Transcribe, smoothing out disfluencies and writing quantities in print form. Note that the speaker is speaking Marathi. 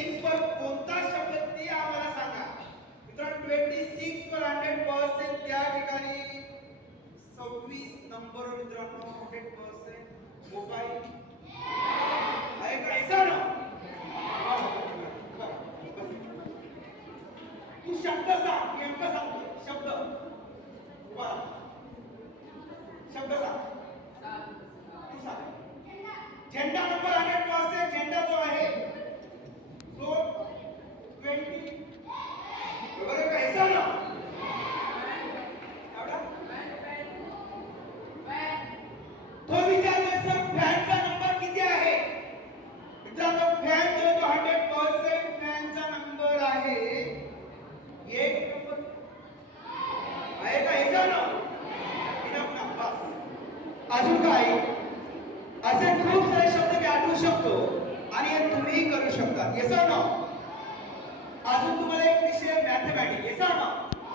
वर कोणता शब्द ते आम्हाला सांगा मित्रांनो. 26 वर 100% त्या ठिकाणी 26 नंबर मित्रांनो 100% मोबाईल आहे का? ऐसा ना तू शब्द सांग. नेमका सांग शब्द. शब्द सांग. तू सांग. झेंडा नंबर 100% झेंडा जो आहे तो 20 बरोबर आहे. कैसा ना तो विचारले सर फॅनचा नंबर किती आहे मित्रांनो. फॅन जो तो 100% फॅनचा नंबर आहे 1 नंबर आहे का? ऐसा ना इनफ ना बस. अजून काय असे खूप सारे शब्द मी आठवू शकतो आणि हे तुम्ही करू शकता. येस और नो.